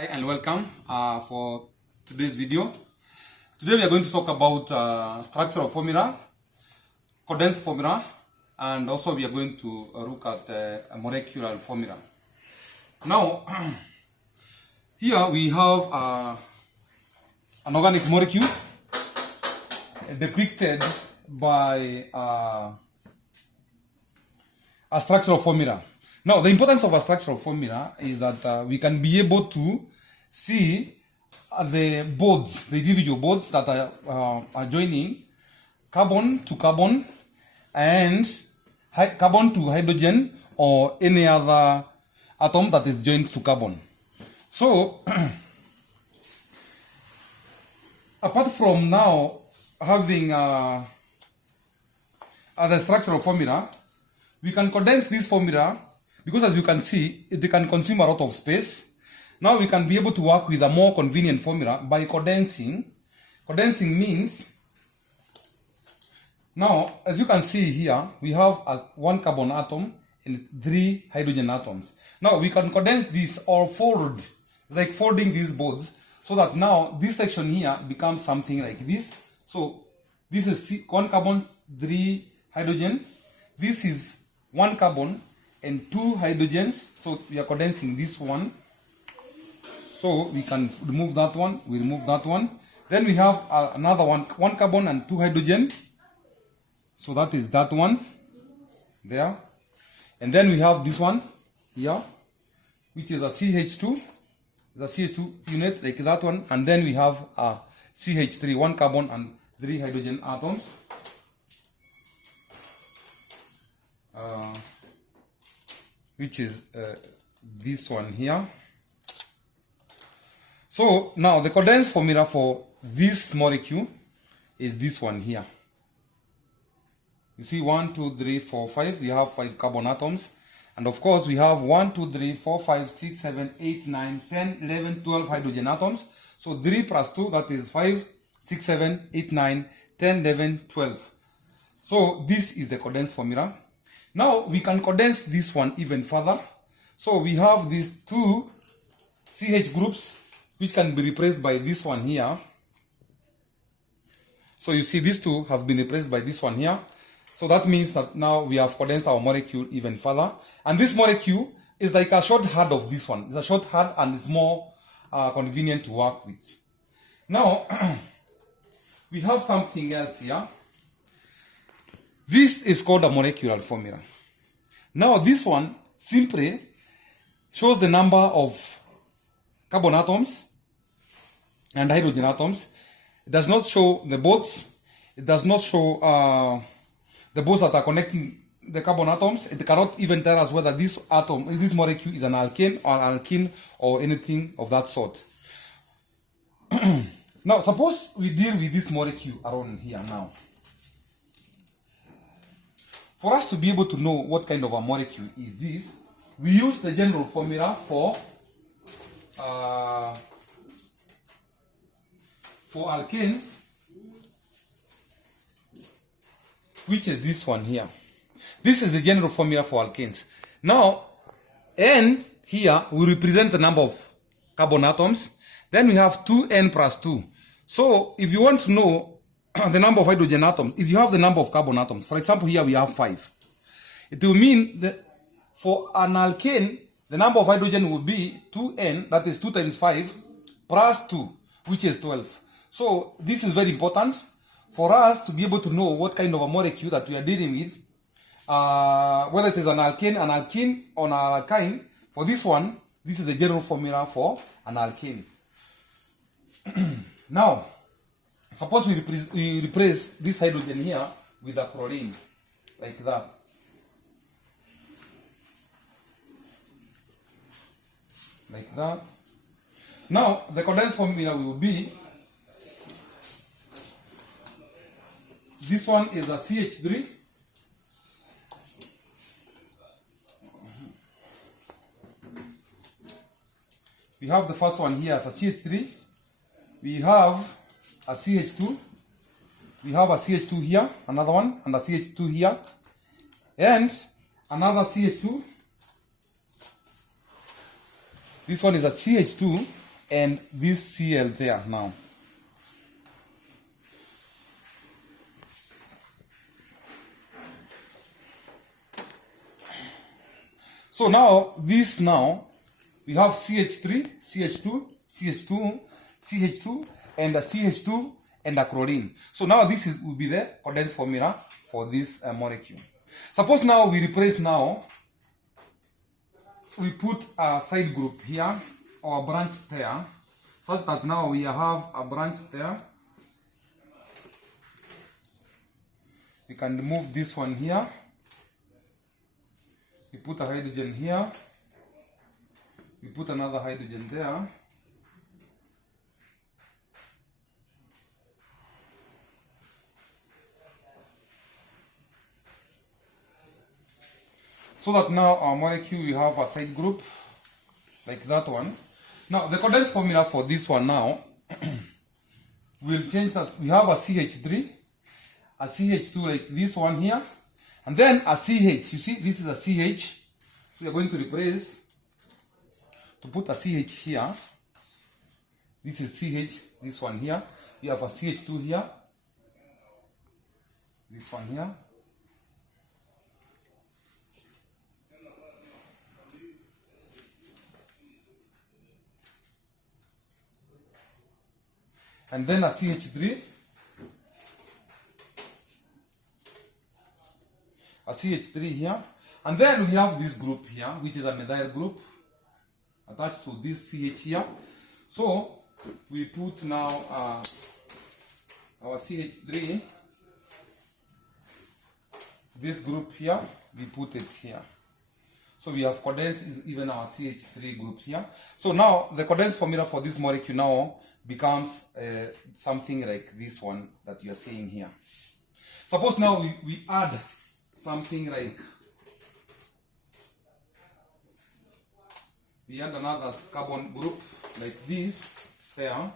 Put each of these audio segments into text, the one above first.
Hi and welcome for today's video. Today we are going to talk about structural formula, condensed formula, and also we are going to look at a molecular formula. Now, here we have an organic molecule depicted by a structural formula. Now, the importance of a structural formula is that we can be able to see the bonds, the individual bonds that are joining carbon to carbon and carbon to hydrogen or any other atom that is joined to carbon. So, apart from now having the structural formula, we can condense this formula because, as you can see, it can consume a lot of space. Now we can be able to work with a more convenient formula by condensing. Condensing means, now as you can see here, we have one carbon atom and 3 hydrogen atoms. Now we can condense this or fold, like folding these bonds, so that now this section here becomes something like this. So this is 1 carbon, 3 hydrogen. This is 1 carbon and 2 hydrogens. So we are condensing this one. So we can remove that one. We remove that one. Then we have another one, 1 carbon and 2 hydrogen. So that is that one there. And then we have this one here, which is a CH2, the CH2 unit like that one. And then we have a CH3, 1 carbon and 3 hydrogen atoms. Which is this one here. So now the condensed formula for this molecule is this one here. You see 1, 2, 3, 4, 5. We have 5 carbon atoms. And of course we have 1, 2, 3, 4, 5, 6, 7, 8, 9, 10, 11, 12 hydrogen atoms. So 3 plus 2, that is 5, 6, 7, 8, 9, 10, 11, 12. So this is the condensed formula. Now we can condense this one even further. So we have these 2 CH groups which can be replaced by this one here. So you see these 2 have been replaced by this one here. So that means that now we have condensed our molecule even further. And this molecule is like a shorthand of this one. It's a shorthand and it's more convenient to work with. Now we have something else here. This is called a molecular formula. Now this one simply shows the number of carbon atoms and hydrogen atoms. It does not show the bonds. It does not show the bonds that are connecting the carbon atoms. It cannot even tell us whether this molecule is an alkane or an alkene or anything of that sort. Now suppose we deal with this molecule around here now. For us to be able to know what kind of a molecule is this, we use the general formula for alkanes, which is this one here. This is the general formula for alkanes. Now, N here will represent the number of carbon atoms. Then we have 2N plus 2. So, if you want to know the number of hydrogen atoms, if you have the number of carbon atoms, for example here we have 5, it will mean that for an alkane the number of hydrogen will be 2n, that is 2 times 5 plus 2, which is 12. So this is very important for us to be able to know what kind of a molecule that we are dealing with, whether it is an alkene or an alkyne. For this one, this is the general formula for an alkane. Now suppose we replace this hydrogen here with a chlorine, like that. Like that. Now, the condensed formula will be, this one is a CH3. We have the first one here as a CH3. We have a CH2, we have a CH2 here, another one, and a CH2 here, and another CH2, This one is a CH2 and this Cl there now. So now, this now, we have CH3, CH2, CH2, CH2, and a CH2, and a chlorine. So now this will be the condensed formula for this molecule. Suppose now we replace now, we put a side group here, or a branch there, such that now we have a branch there. We can remove this one here. We put a hydrogen here. We put another hydrogen there. So that now our molecule, we have a side group like that one. Now the condensed formula for this one now will change that. We have a CH3, a CH2 like this one here, and then a CH. You see, this is a CH. So we are going to replace, to put a CH here. This is CH, this one here. We have a CH2 here. This one here. And then a CH3. A CH3 here. And then we have this group here, which is a methyl group attached to this CH here. So we put now our CH3, this group here, we put it here. So we have condensed even our CH3 group here. So now the condensed formula for this molecule now becomes something like this one that you are seeing here. Suppose now we add something like, we add another carbon group like this there,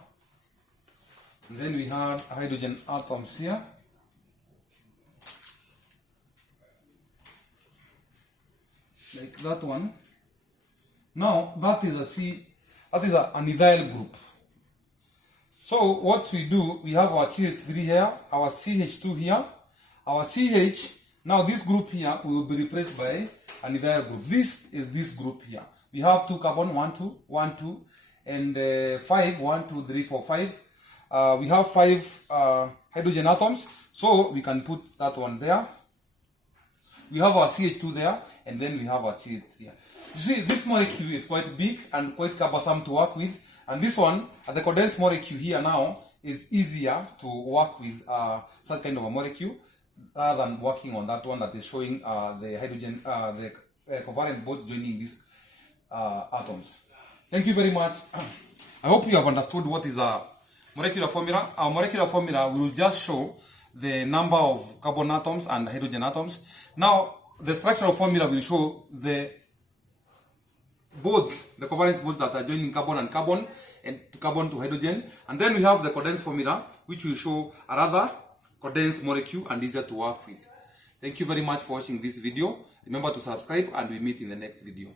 and then we have hydrogen atoms here. Like that one. Now that is an ethyl group. So what we do, we have our CH3 here, our CH2 here, our CH. Now this group here will be replaced by an ethyl group. This is this group here. We have 2 carbon, 1, 2, 1, 2, and 5, 1, 2, 3, 4, 5. We have 5 hydrogen atoms, so we can put that one there. We have our CH2 there, and then we have our CH3 here. You see, this molecule is quite big and quite cumbersome to work with, and this one, the condensed molecule here now, is easier to work with such kind of a molecule rather than working on that one that is showing the hydrogen, the covalent bonds joining these atoms. Thank you very much. I hope you have understood what is a molecular formula. Our molecular formula will just show the number of carbon atoms and hydrogen atoms. Now, the structural formula will show the bonds, the covalent bonds that are joining carbon and carbon, and carbon to hydrogen. And then we have the condensed formula, which will show a rather condensed molecule and easier to work with. Thank you very much for watching this video. Remember to subscribe, and we meet in the next video.